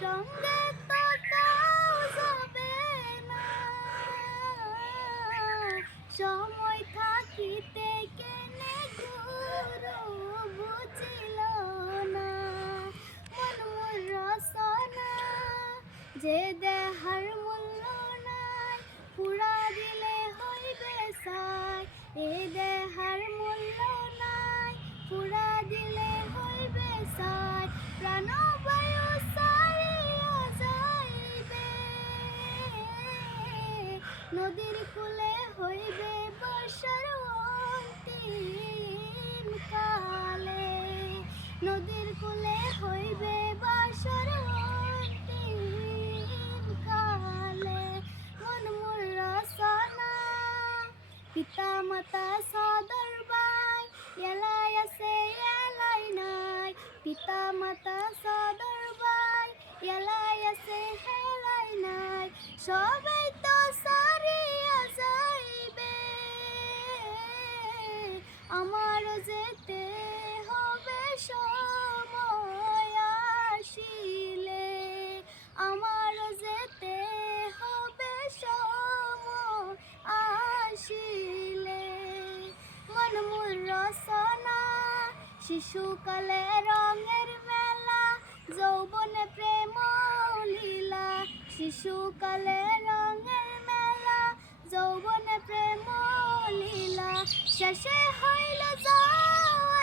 সঙ্গে তো কাউ যাবে না, সময় থাকিতে কেনে গুরু বুঝিল না। মন মোর রসনা যে দেহার মূল্য নাই, পুরা দিলে হইবে ছাই। এ দেহার মূল্য নাই, পুরা দিলে হইবে ছাই। প্রাণবায়ু ছাড়িয়া যাইবে, নদীর কূলে হইবে বর্ষার অন্তিম কালে। নদীর কূলে হইবে বর্ষার অন্তিম কালে। মন মোর রসনা পিতা মাতা সদর ভাই, এলাই আছে এলাই নাই। পিতা মাতা সদর ভাই, এলাই আছে হেলাই নাই। সবাই তো সারিয়া যাইবে, আমারও যেতে হবে সময় আসিলে। আমারও যেতে হবে সময় আসিলে। মন মোর রসনা শিশুকালে রঙের মেলা, যৌবনে প্রেম লীলা। শিশুকালে রঙের মেলা, যৌবনে প্রেম লীলা। শেষে হইল যাওয়া